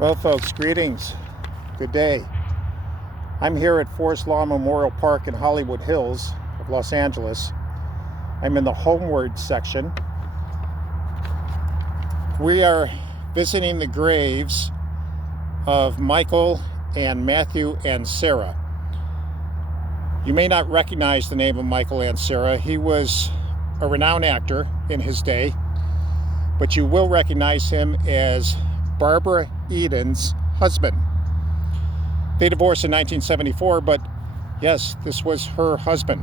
Well, folks, greetings. Good day. I'm here at Forest Lawn Memorial Park in Hollywood Hills of Los Angeles. I'm in the homeward section. We are visiting the graves of Michael and Matthew Ansara. You may not recognize the name of Michael Ansara. He was a renowned actor in his day, but you will recognize him as Barbara Eden's husband. They divorced in 1974, but yes, this was her husband.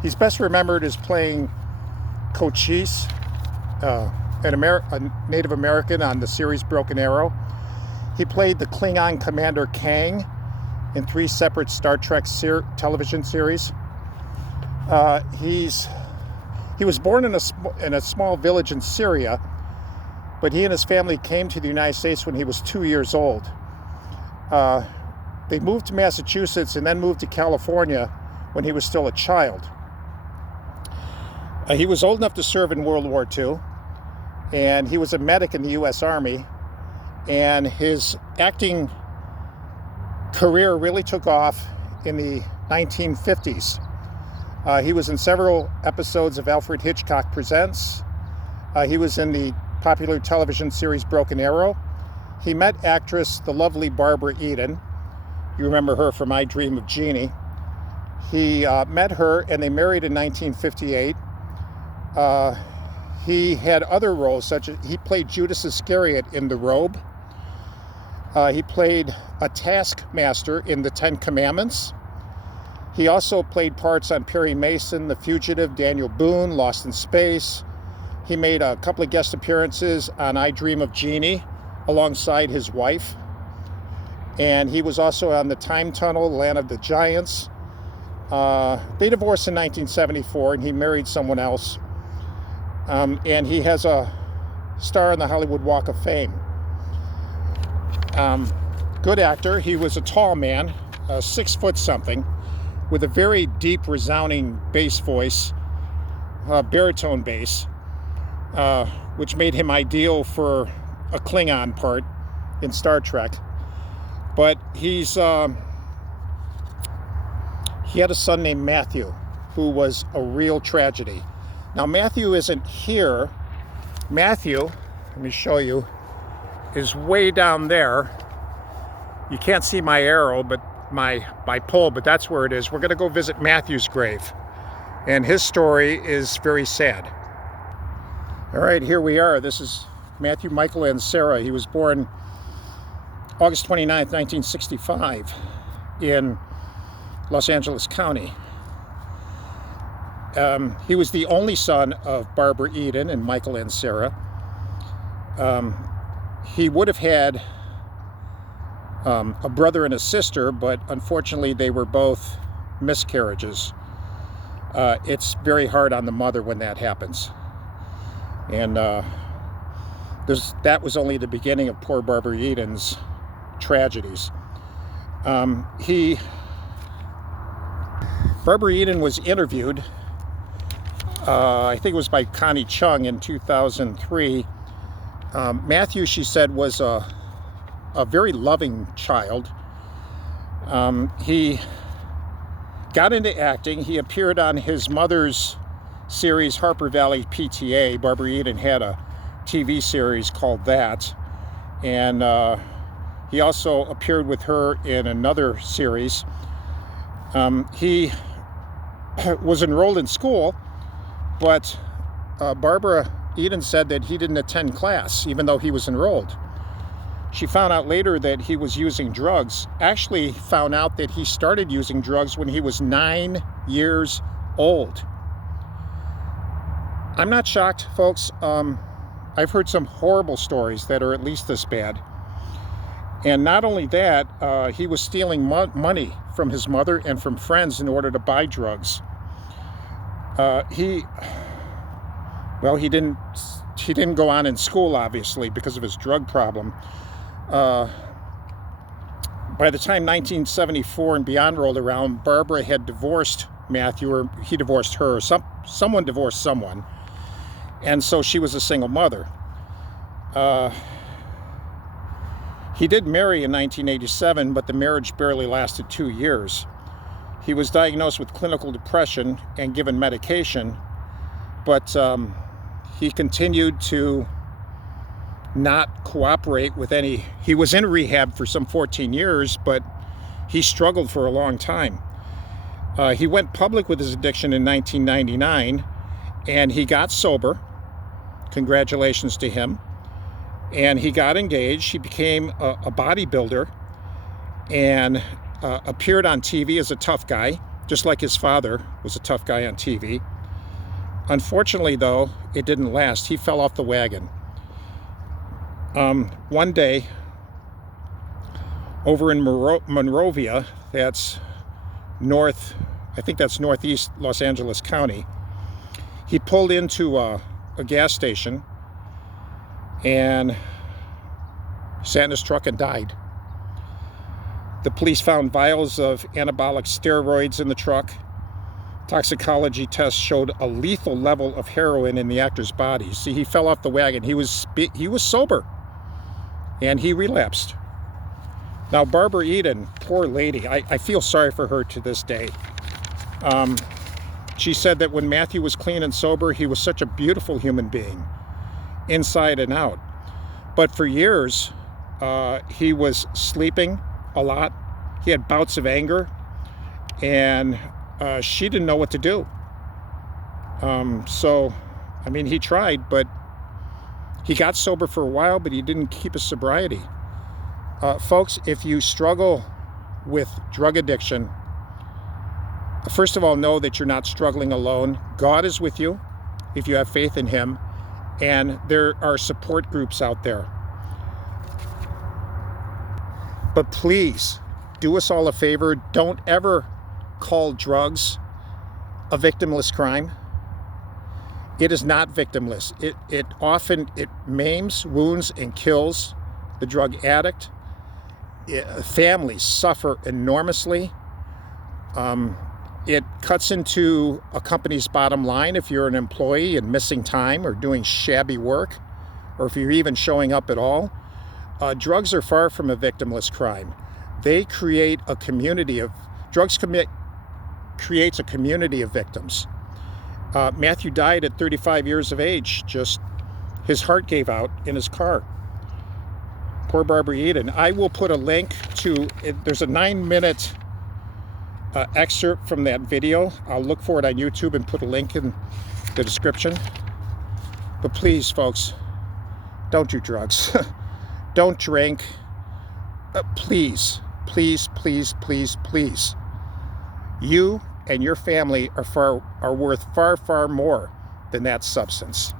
He's best remembered as playing Cochise, a Native American on the series Broken Arrow. He played the Klingon Commander Kang in 3 separate Star Trek television series. He was born in a small village in Syria, but he and his family came to the United States when he was 2 years old. They moved to Massachusetts and then moved to California when he was still a child. He was old enough to serve in World War II, and he was a medic in the U.S. Army, and his acting career really took off in the 1950s. He was in several episodes of Alfred Hitchcock Presents. He was in the popular television series Broken Arrow. He met actress, the lovely Barbara Eden. You remember her from I Dream of Jeannie. He met her and they married in 1958. He had other roles, such as he played Judas Iscariot in The Robe. He played a taskmaster in The Ten Commandments. He also played parts on Perry Mason, The Fugitive, Daniel Boone, Lost in Space. He made a couple of guest appearances on I Dream of Jeannie alongside his wife. And he was also on The Time Tunnel, Land of the Giants. They divorced in 1974 and he married someone else. And he has a star on the Hollywood Walk of Fame. Good actor. He was a tall man, 6 foot something, with a very deep, resounding bass voice, baritone bass. Which made him ideal for a Klingon part in Star Trek. But he had a son named Matthew, who was a real tragedy. Now Matthew isn't here. Matthew, let me show you, is way down there. You can't see my arrow, but my pole, but that's where it is. We're going to go visit Matthew's grave. And his story is very sad. All right, here we are. This is Matthew Michael Ansara. He was born August 29th, 1965 in Los Angeles County. He was the only son of Barbara Eden and Michael Ansara. He would have had a brother and a sister, but unfortunately they were both miscarriages. It's very hard on the mother when that happens. And that was only the beginning of poor Barbara Eden's tragedies. Barbara Eden was interviewed, I think it was by Connie Chung in 2003. Matthew, she said, was a very loving child. He got into acting. He appeared on his mother's series Harper Valley PTA. Barbara Eden had a TV series called that, and he also appeared with her in another series. He was enrolled in school, but Barbara Eden said that he didn't attend class even though he was enrolled. She found out later that he was using drugs. Actually found out that he started using drugs when he was 9 years old. I'm not shocked, folks. I've heard some horrible stories that are at least this bad. And not only that, he was stealing money from his mother and from friends in order to buy drugs. He didn't go on in school, obviously, because of his drug problem. By the time 1974 and beyond rolled around, Barbara had divorced Matthew, or he divorced her. Someone divorced someone. And so she was a single mother. He did marry in 1987, but the marriage barely lasted 2 years. He was diagnosed with clinical depression and given medication, but he continued to not cooperate with any. He was in rehab for some 14 years, but he struggled for a long time. He went public with his addiction in 1999, and he got sober. Congratulations to him. And he got engaged. He became a bodybuilder and appeared on TV as a tough guy, just like his father was a tough guy on TV. Unfortunately, though, it didn't last. He fell off the wagon. One day, over in Monrovia, that's northeast Los Angeles County, he pulled into a gas station and sat in his truck and died. The police found vials of anabolic steroids in the truck. Toxicology tests showed a lethal level of heroin in the actor's body. See, he fell off the wagon. He was sober, and he relapsed. Now, Barbara Eden, poor lady, I feel sorry for her to this day. She said that when Matthew was clean and sober, he was such a beautiful human being, inside and out. But for years, he was sleeping a lot. He had bouts of anger, and she didn't know what to do. So, I mean, he tried, but he got sober for a while, but he didn't keep his sobriety. Folks, if you struggle with drug addiction, first of all, know that you're not struggling alone. God is with you if you have faith in Him, and there are support groups out there. But please, do us all a favor. Don't ever call drugs a victimless crime. It is not victimless. It often maims, wounds, and kills the drug addict. Families suffer enormously. It cuts into a company's bottom line if you're an employee and missing time or doing shabby work, or if you're even showing up at all. Drugs are far from a victimless crime. They create a community of creates a community of victims. Matthew died at 35 years of age. Just his heart gave out in his car. Poor Barbara Eden. I will put a link to it. There's a 9-minute excerpt from that video. I'll look for it on YouTube and put a link in the description. But please, folks, don't do drugs. Don't drink. Please, please, please, please, please. You and your family are worth far, far more than that substance.